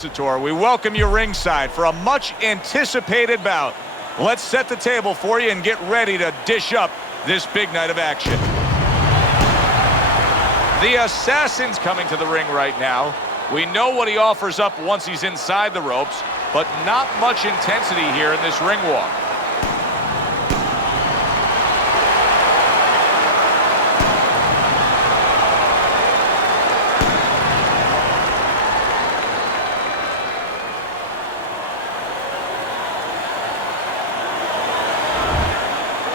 We welcome you ringside for a much-anticipated bout. Let's set the table for you and get ready to dish up this big night of action. The Assassin's coming to the ring right now. We know what he offers up once he's inside the ropes, but not much intensity here in this ring walk.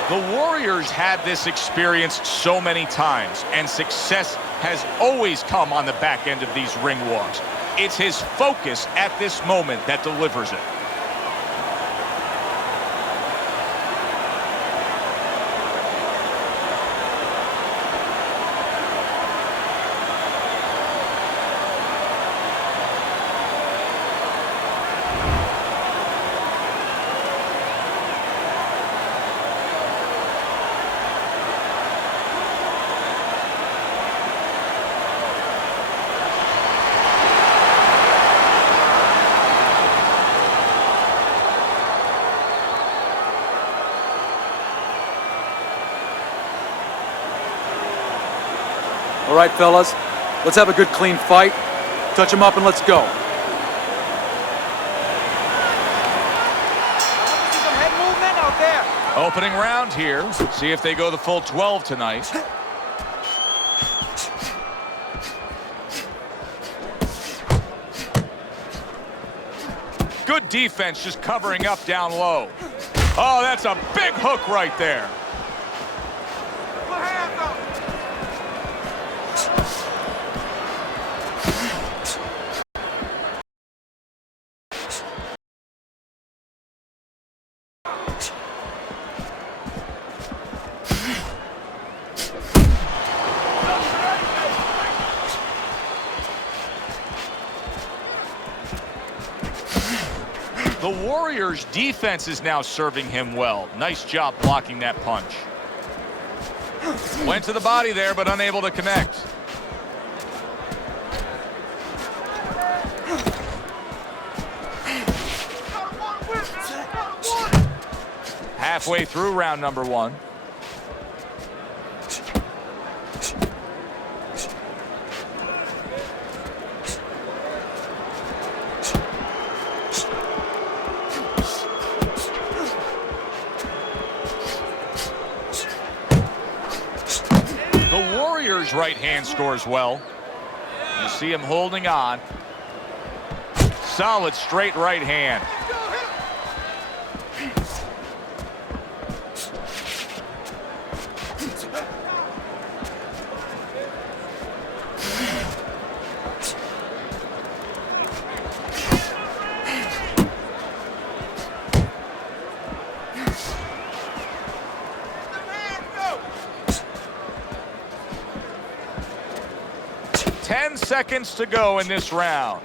The Warriors had this experience so many times, and success has always come on the back end of these ring walks. It's his focus at this moment that delivers it. All right, fellas, let's have a good, clean fight. Touch him up and let's go. Some head movement out there. Opening round here. See if they go the full 12 tonight. Good defense, just covering up down low. Oh, that's a big hook right there. The Warriors' defense is now serving him well. Nice job blocking that punch. Went to the body there, but unable to connect. Halfway through round number one. The Warriors' right hand scores well. You see him holding on. Solid straight right hand. Ten seconds to go in this round.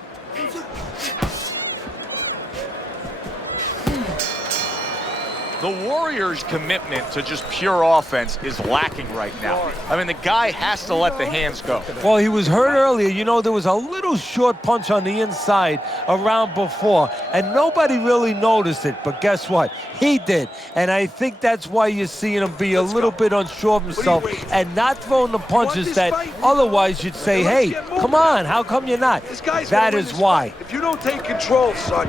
The Warriors' commitment to just pure offense is lacking right now. I mean, the guy has to let the hands go. Well, he was hurt earlier. You know, there was a little short punch on the inside a round before, and nobody really noticed it. But guess what? He did. And I think that's why you're seeing him be a little bit unsure of himself and not throwing the punches that otherwise you'd say, hey, come on, how come you're not? That is why. If you don't take control, son,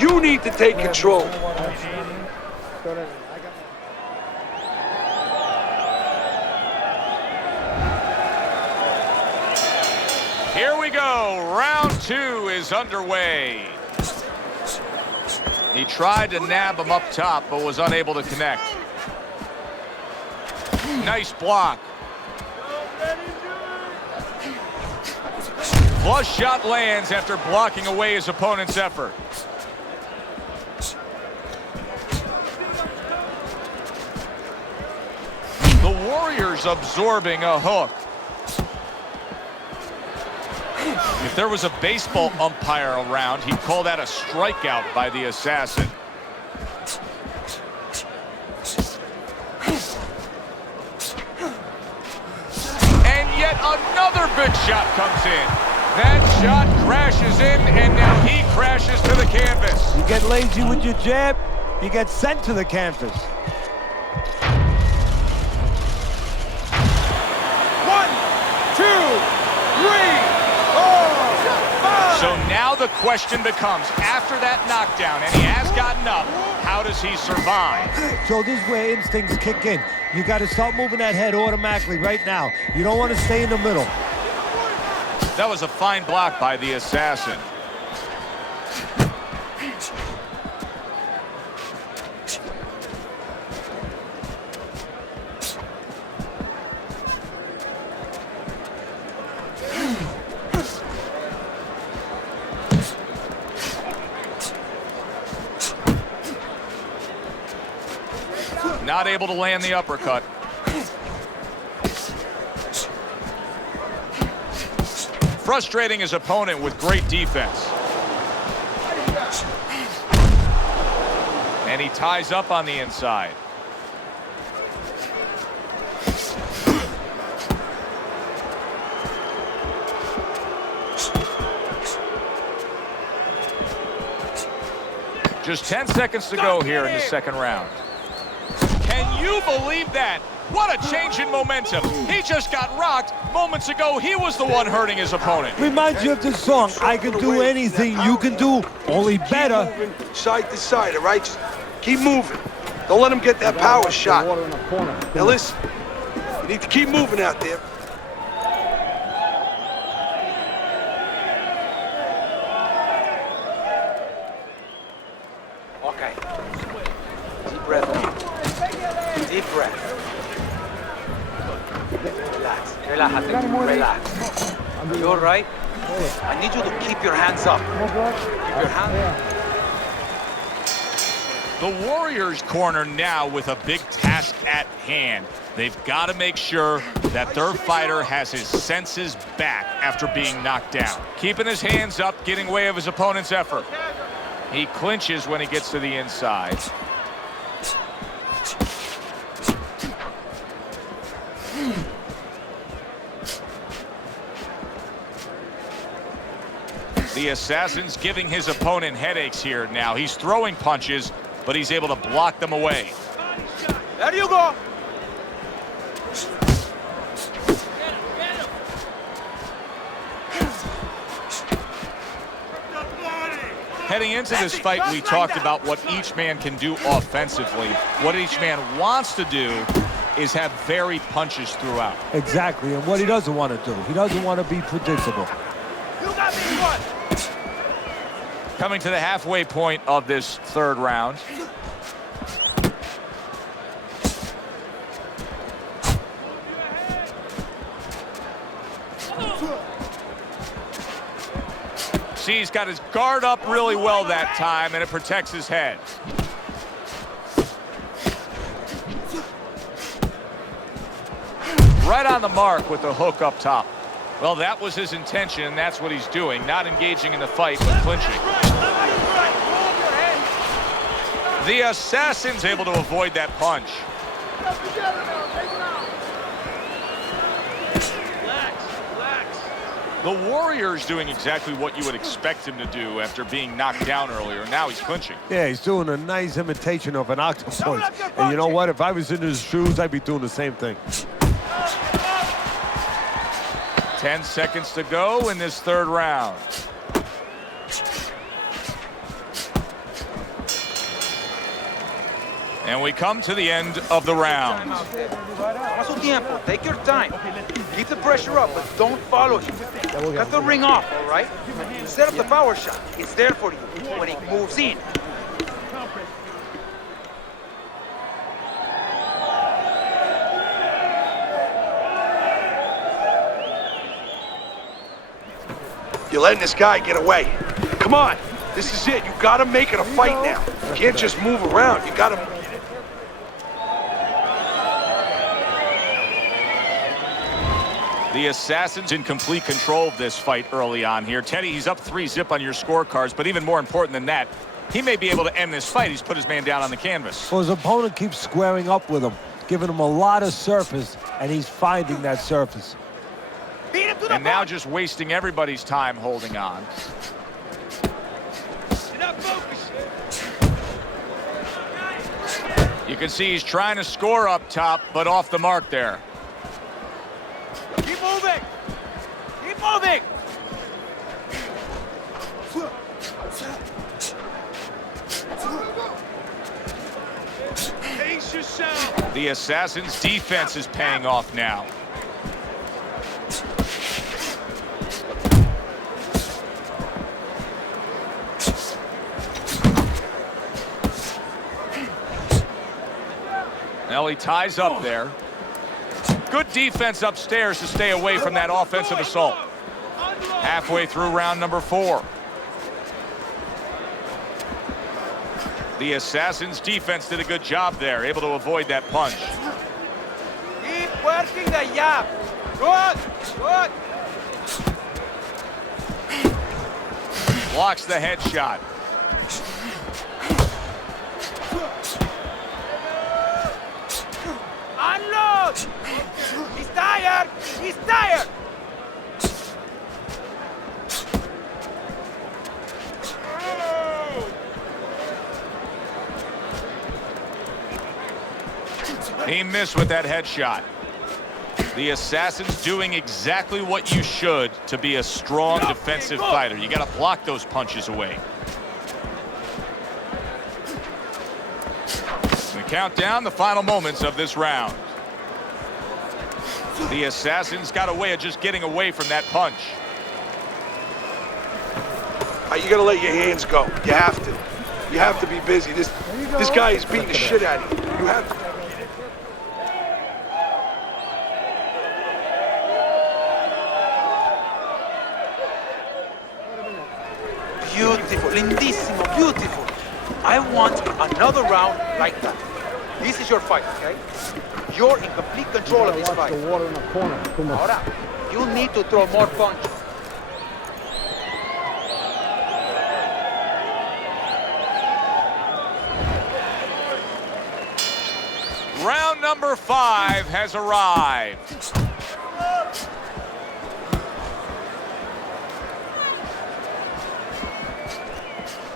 you need to take control. Here we go. Round two is underway. He tried to nab him up top, but was unable to connect. Nice block. Flush shot lands after blocking away his opponent's effort. The Warriors absorbing a hook. If there was a baseball umpire around, he'd call that a strikeout by the Assassin. And yet another big shot comes in. That shot crashes in, and now he crashes to the canvas. You get lazy with your jab, you get sent to the canvas. 1, 2, 3, 4, 5. So now the question becomes, after that knockdown, and he has gotten up, how does he survive? So this is where instincts kick in. You got to start moving that head automatically right now. You don't want to stay in the middle. That was a fine block by the assassin. Not able to land the uppercut. Frustrating his opponent with great defense. And he ties up on the inside. Just 10 seconds to go here in the second round. Can you believe that? What a change in momentum. He just got rocked. Moments ago, he was the one hurting his opponent. Reminds you of this song, I can do anything you can do, only better. Keep moving side to side, all right? Just keep moving. Don't let him get that power shot. Now listen, you need to keep moving out there. Okay. Deep breath. Deep breath. Relax. Relax. You all right? I need you to keep your hands up. Keep your hands. The Warriors corner now with a big task at hand. They've got to make sure that their fighter has his senses back after being knocked down. Keeping his hands up, getting away of his opponent's effort. He clinches when he gets to the inside. The assassin's giving his opponent headaches here now. He's throwing punches, but he's able to block them away. There you go. Heading into this fight, we talked about what each man can do offensively. What each man wants to do is have varied punches throughout. Exactly, and what he doesn't want to do. He doesn't want to be predictable. You got me one. Coming to the halfway point of this third round. See, he's got his guard up really well that time, and it protects his head. Right on the mark with the hook up top. Well, that was his intention, and that's what he's doing. Not engaging in the fight, but clinching. The assassin's able to avoid that punch. The Warrior's doing exactly what you would expect him to do after being knocked down earlier. Now he's clinching. Yeah, he's doing a nice imitation of an octopus. And you know what? If I was in his shoes, I'd be doing the same thing. 10 seconds to go in this third round. And we come to the end of the round. Take your time. Keep the pressure up, but don't follow him. Cut the ring off, all right? Set up the power shot. It's there for you when he moves in. You're letting this guy get away. Come on. This is it. You gotta make it a fight now. You can't just move around. You gotta... The assassin's in complete control of this fight early on here. Teddy, he's up 3-0 on your scorecards, but even more important than that, he may be able to end this fight. He's put his man down on the canvas. Well, his opponent keeps squaring up with him, giving him a lot of surface, and he's finding that surface. Beat him to the And now punch. just wasting everybody's time holding on. You can see he's trying to score up top, but off the mark there. Keep moving. Keep moving. Pace yourself. The Assassin's defense is paying off now. Now he ties up there. Good defense upstairs to stay away from that offensive assault. Halfway through round number 4. The Assassin's defense did a good job there, able to avoid that punch. Keep working the jab. Good. Good. Blocks the headshot. Unload. He's tired. He's tired. He missed with that headshot. The Assassin's doing exactly what you should to be a strong defensive fighter. You got to block those punches away. We count down the final moments of this round. The Assassin's got a way of just getting away from that punch. You gotta let your hands go. You have to. You have to be busy. This guy is beating the shit out of you. You have to. Beautiful, lindissimo, beautiful. I want another round like that. This is your fight, okay? You're in complete control of this fight. Ahora, you need to throw more punches. Round number 5 has arrived.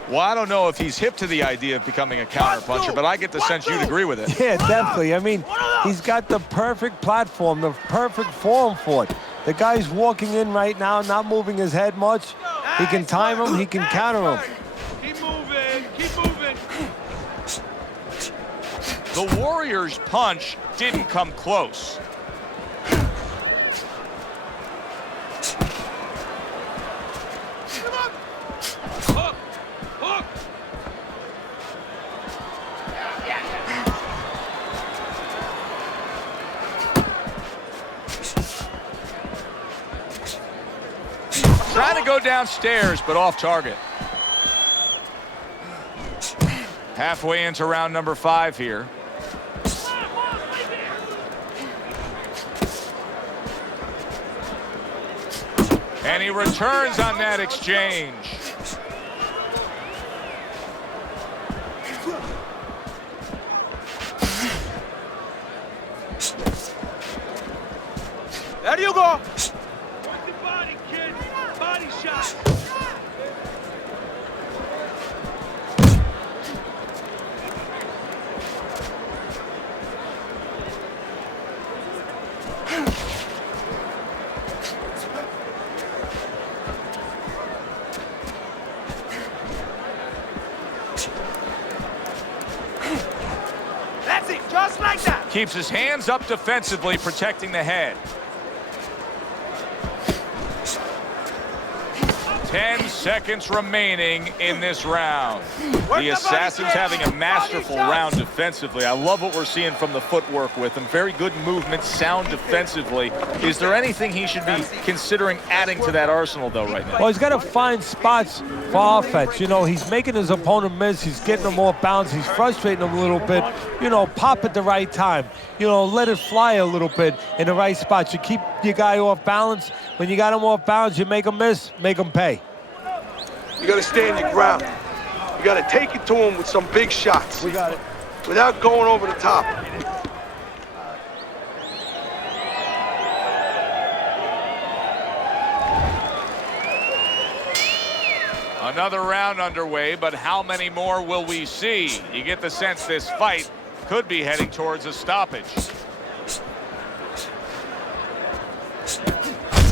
Well, I don't know if he's hip to the idea of becoming a counterpuncher, but I get the sense you'd agree with it. Yeah, definitely. I mean, he's got the perfect platform, the perfect form for it. The guy's walking in right now, not moving his head much. He can time him, he can counter him. Keep moving. Keep moving. The Warriors' punch didn't come close. Hook. Hook. Trying to go downstairs, but off target. Halfway into round number 5 here. And he returns on that exchange. There you go. Watch the body, kid. Body shot. That's it, just like that. Keeps his hands up defensively, protecting the head. 10 seconds remaining in this round. The Assassin's having a masterful round defensively. I love what we're seeing from the footwork with him. Very good movement, sound defensively. Is there anything he should be considering adding to that arsenal, though, right now? Well, he's got to find spots for offense. You know, he's making his opponent miss. He's getting him off balance. He's frustrating him a little bit. You know, pop at the right time. You know, let it fly a little bit in the right spot. You keep your guy off balance. When you got him off balance, you make him miss, make him pay. You gotta stand your ground. You gotta take it to him with some big shots. We got it. Without going over the top. Another round underway, but how many more will we see? You get the sense this fight could be heading towards a stoppage.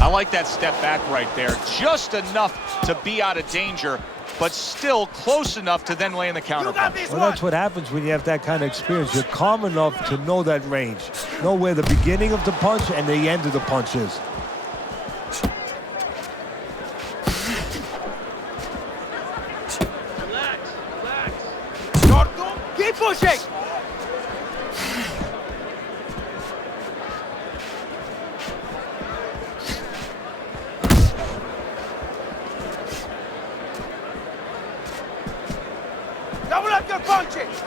I like that step back right there. Just enough to be out of danger, but still close enough to then land the counter punch. Well, that's what happens when you have that kind of experience. You're calm enough to know that range. Know where the beginning of the punch and the end of the punch is. Keep pushing! Double up your punches!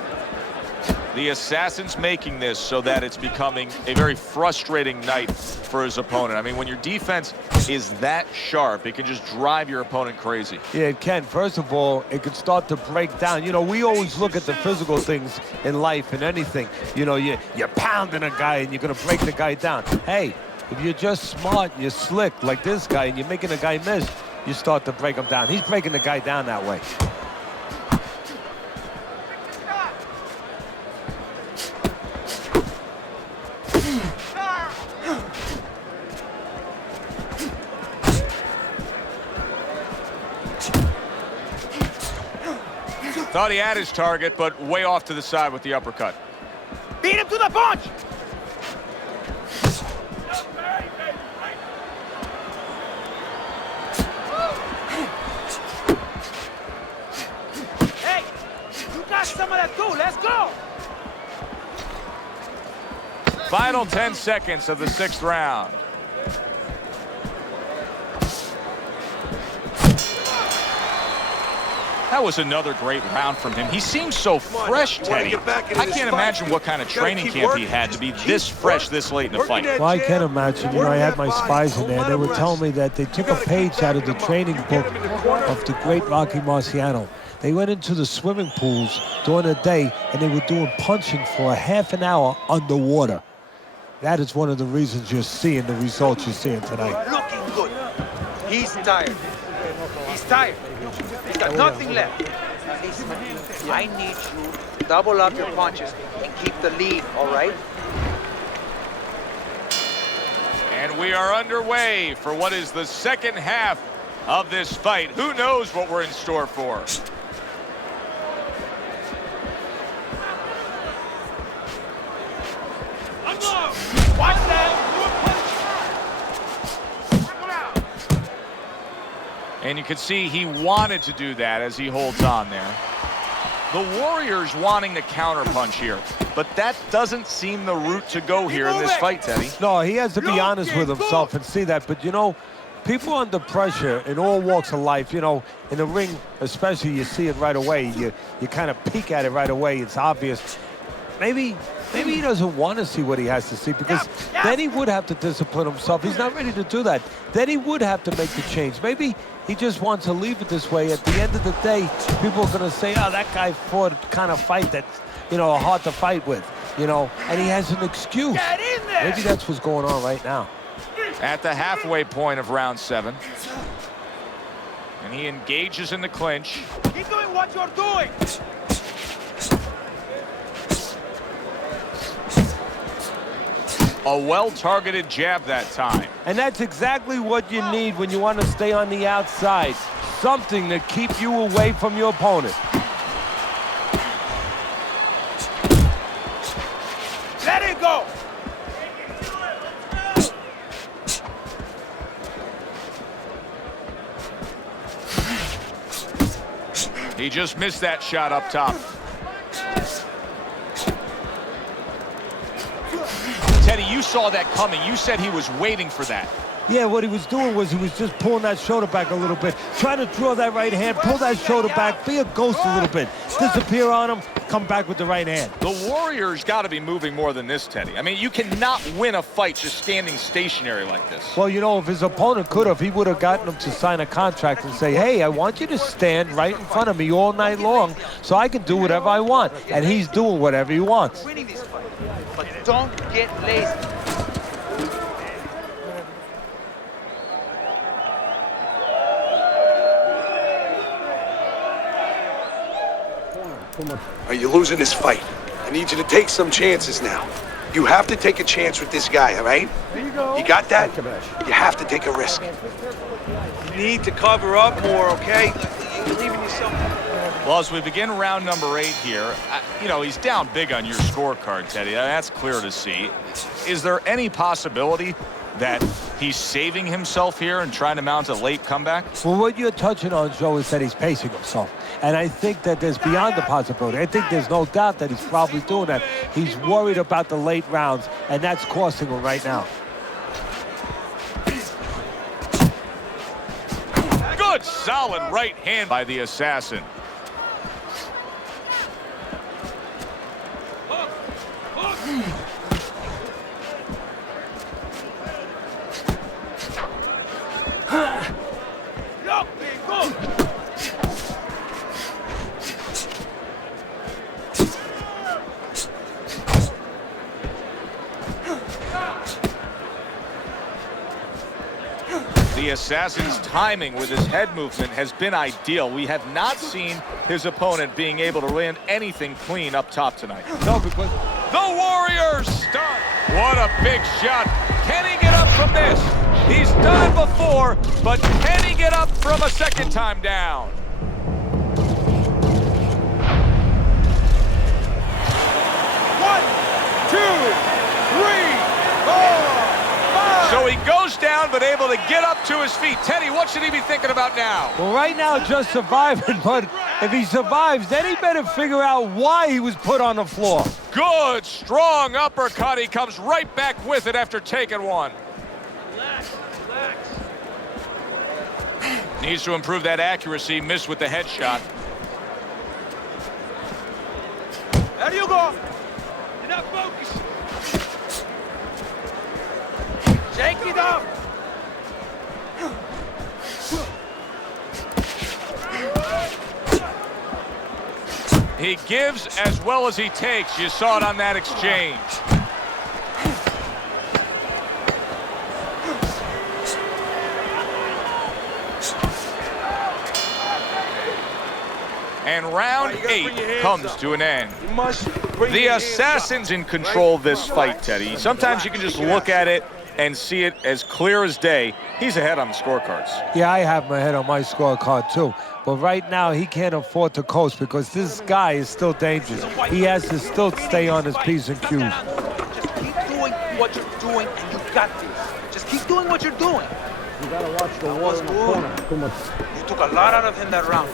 The assassin's making this so that it's becoming a very frustrating night for his opponent. I mean, when your defense is that sharp, it can just drive your opponent crazy. Yeah, it can. First of all, it can start to break down. You know, we always look at the physical things in life and anything. You know, you're pounding a guy and you're going to break the guy down. Hey, if you're just smart and you're slick like this guy and you're making a guy miss, you start to break him down. He's breaking the guy down that way. Thought he had his target, but way off to the side with the uppercut. Beat him to the punch! Hey, you got some of that too. Let's go! Final 10 seconds of the 6th round. That was another great round from him. He seems so fresh, Teddy. I can't imagine what kind of training camp he had to be this fresh this late in the fight. Well, I can imagine. You know, I had my spies in there. They were telling me that they took a page out of the training book of the great Rocky Marciano. They went into the swimming pools during the day, and they were doing punching for a half an hour underwater. That is one of the reasons you're seeing the results you're seeing tonight. Looking good. He's tired. He's tired. He's got nothing left. Listen, I need you to double up your punches and keep the lead, all right? And we are underway for what is the second half of this fight. Who knows what we're in store for? Watch that! And you can see he wanted to do that as he holds on there. The Warriors wanting to counterpunch here, but that doesn't seem the route to go here in this fight, Teddy. No, he has to be honest with himself and see that. But, you know, people under pressure in all walks of life, you know, in the ring especially, you see it right away. You kind of peek at it right away. It's obvious. Maybe he doesn't want to see what he has to see, because then he would have to discipline himself. He's not ready to do that. Then he would have to make the change. Maybe he just wants to leave it this way. At the end of the day, people are going to say, oh, that guy fought a kind of fight that's, you know, hard to fight with, you know, and he has an excuse. Get in there! Maybe that's what's going on right now. At the halfway point of round 7. And he engages in the clinch. Keep doing what you're doing! A well-targeted jab that time. And that's exactly what you need when you want to stay on the outside. Something to keep you away from your opponent. Let it go! He just missed that shot up top. Teddy, you saw that coming. You said he was waiting for that. Yeah, what he was doing was he was just pulling that shoulder back a little bit, trying to draw that right hand, pull that shoulder back, be a ghost a little bit, disappear on him, come back with the right hand. The Warriors got to be moving more than this, Teddy. I mean, you cannot win a fight just standing stationary like this. Well, you know, if his opponent could have, he would have gotten him to sign a contract and say, hey, I want you to stand right in front of me all night long so I can do whatever I want. And he's doing whatever he wants. Winning this fight, but don't get lazy. You're losing this fight. I need you to take some chances now. You have to take a chance with this guy, all right? There you go. You got that? You have to take a risk. You need to cover up more, okay? You're leaving yourself. Well, as we begin round number 8 here, you know, he's down big on your scorecard, Teddy. That's clear to see. Is there any possibility that he's saving himself here and trying to mount a late comeback? Well, what you're touching on, Joe, is that he's pacing himself. And I think that there's beyond the possibility. I think there's no doubt that he's probably doing that. He's worried about the late rounds, and that's costing him right now. Good, solid right hand by the assassin. The assassin's timing with his head movement has been ideal. We have not seen his opponent being able to land anything clean up top tonight. No, because The Warriors stunned. What a big shot. Can he get up from this? He's done it before, but can he get up from a second time down? So he goes down, but able to get up to his feet. Teddy, what should he be thinking about now? well, right now, just surviving. But if he survives, then he better figure out why he was put on the floor. Good, strong uppercut. He comes right back with it after taking one. Relax, relax. Needs to improve that accuracy. Missed with the headshot. There you go. You're not focused. Shake it up. He gives as well as he takes. You saw it on that exchange. And round 8 comes to an end. You must bring The your hands up. assassin's in control of this fight, Teddy. Sometimes you can just look at it and see it as clear as day. He's ahead on the scorecards. Yeah, I have my head on my scorecard, too. But right now, he can't afford to coast because this guy is still dangerous. He has to still stay on his P's and Q's. Just keep doing what you're doing, and you got this. Just keep doing what you're doing. You gotta watch the That water was in the good. corner. Too much. You took a lot out of him that round.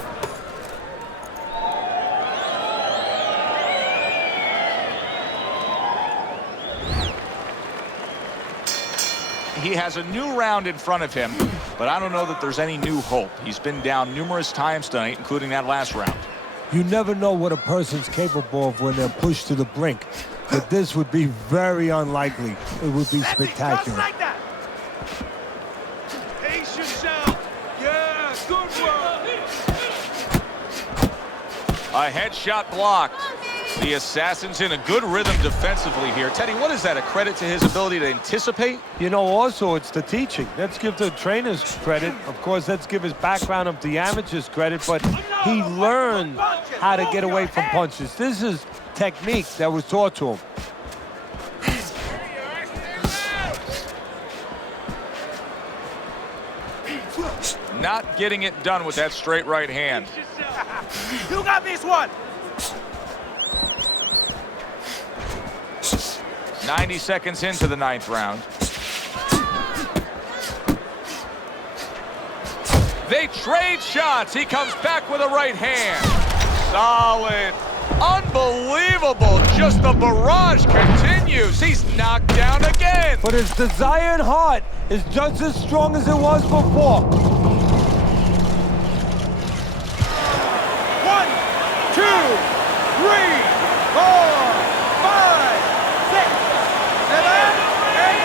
He has a new round in front of him, but I don't know that there's any new hope. He's been down numerous times tonight, including that last round. You never know what a person's capable of when they're pushed to the brink. But this would be very unlikely. It would be Just spectacular. like that. Pace yourself. Yeah, good work. A headshot blocked. The assassin's in a good rhythm defensively here. Teddy, what is that, a credit to his ability to anticipate? You know, also, it's the teaching. Let's give the trainers credit. Of course, let's give his background of the amateurs credit, but he learned how to get away from punches. This is technique that was taught to him. Not getting it done with that straight right hand. You got this one. 90 seconds into the 9th round. They trade shots. He comes back with a right hand. Solid. Unbelievable. Just the barrage continues. He's knocked down again. But his desire and heart is just as strong as it was before. 1, 2, 3, 4, 5, 6, 7, 8,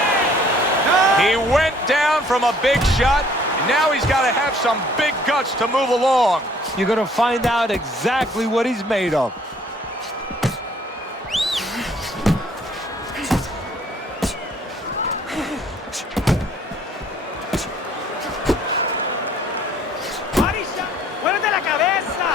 9. He went down from a big shot. Now he's got to have some big guts to move along. You're going to find out exactly what he's made of. Body shot. Muévete la cabeza.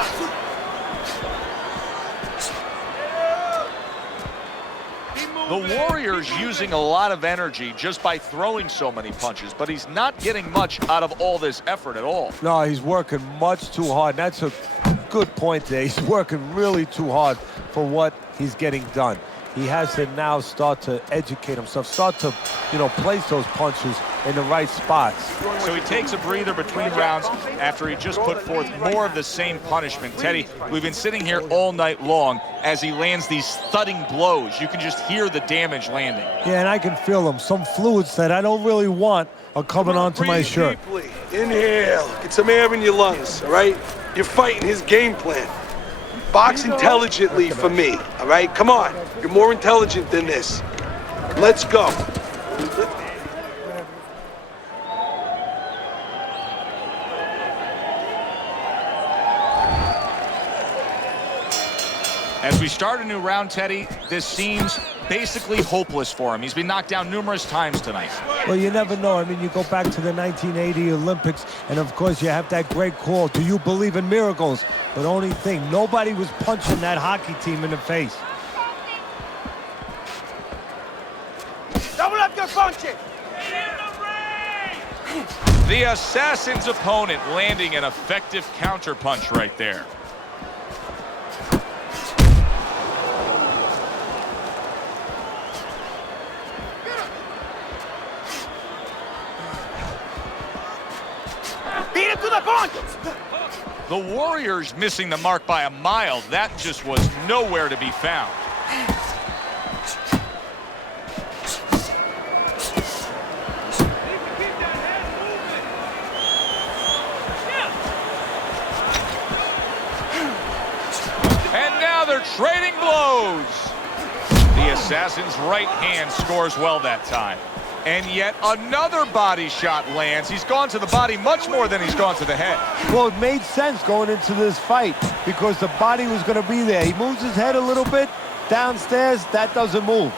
The Warriors using a lot of energy just by throwing so many punches, but he's not getting much out of all this effort at all. No, he's working much too hard. That's a good point there. He's working really too hard for what he's getting done. He has to now start to educate himself, start to, place those punches in the right spots. So he takes a breather between rounds after he just put forth more of the same punishment. Teddy, we've been sitting here all night long as he lands these thudding blows. You can just hear the damage landing. Yeah, and I can feel them. Some fluids that I don't really want are coming onto my shirt. Deeply. Inhale. Get some air in your lungs, all right? You're fighting his game plan. Box intelligently for me, all right? Come on. You're more intelligent than this. Let's go. As we start a new round, Teddy, this seems basically hopeless for him. He's been knocked down numerous times tonight. Well, you never know. I mean, you go back to the 1980 Olympics, and of course you have that great call, do you believe in miracles? But only thing, nobody was punching that hockey team in the face. Double up your punches! The Assassin's opponent landing an effective counterpunch right there. Beat him to the punch! The Warriors missing the mark by a mile. That just was nowhere to be found. And now they're trading blows. The Assassin's right hand scores well that time. And yet another body shot lands. He's gone to the body much more than he's gone to the head. Well, it made sense going into this fight because the body was going to be there. He moves his head a little bit downstairs. That doesn't move.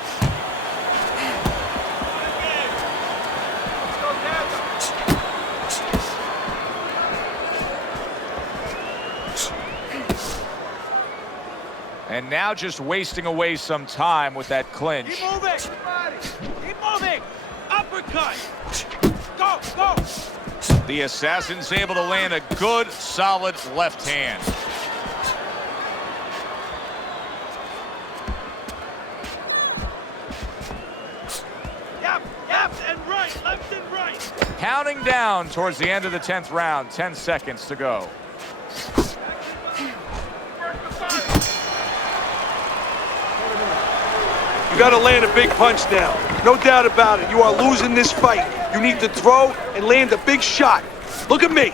And now just wasting away some time with that clinch. Keep moving! Keep moving! Uppercut! Go, go! The Assassin's able to land a good, solid left hand. Yep, and right, left and right. Counting down towards the end of the 10th round, 10 seconds to go. You gotta land a big punch now. No doubt about it. You are losing this fight. You need to throw and land a big shot. Look at me.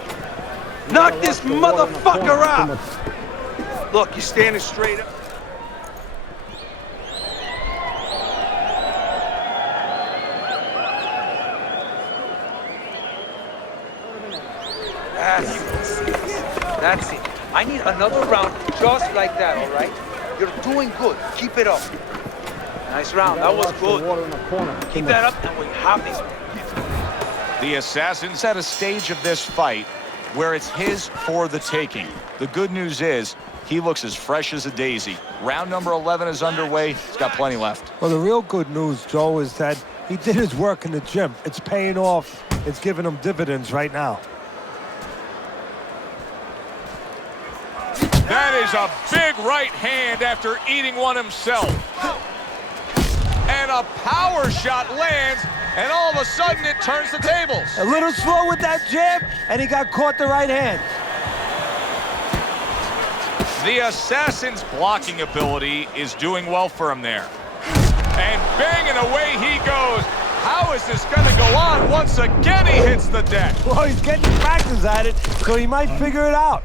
Knock this motherfucker out. Look, you're standing straight up. That's it. I need another round just like that, all right? You're doing good. Keep it up. Nice round. That was good. Keep that up and we have this. The Assassin's at a stage of this fight where it's his for the taking. The good news is he looks as fresh as a daisy. Round number 11 is underway. He's got plenty left. Well, the real good news, Joe, is that he did his work in the gym. It's paying off. It's giving him dividends right now. That is a big right hand after eating one himself. And a power shot lands, and all of a sudden it turns the tables. A little slow with that jab, and he got caught the right hand. The Assassin's blocking ability is doing well for him there. And banging away he goes. How is this going to go on? Once again he hits the deck. Well, he's getting practice at it, so he might figure it out.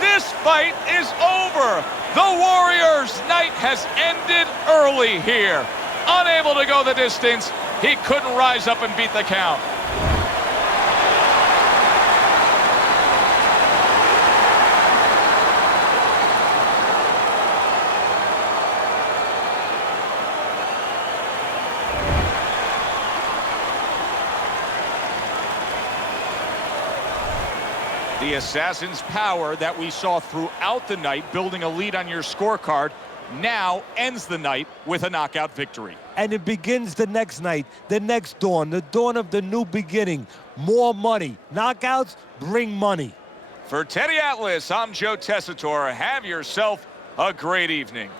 This fight is over. The Warriors' night has ended early here. Unable to go the distance, he couldn't rise up and beat the count. The assassin's power that we saw throughout the night, building a lead on your scorecard, now ends the night with a knockout victory. And it begins the next night, the next dawn, the dawn of the new beginning. More money. Knockouts bring money. For Teddy Atlas, I'm Joe Tessitore. Have yourself a great evening.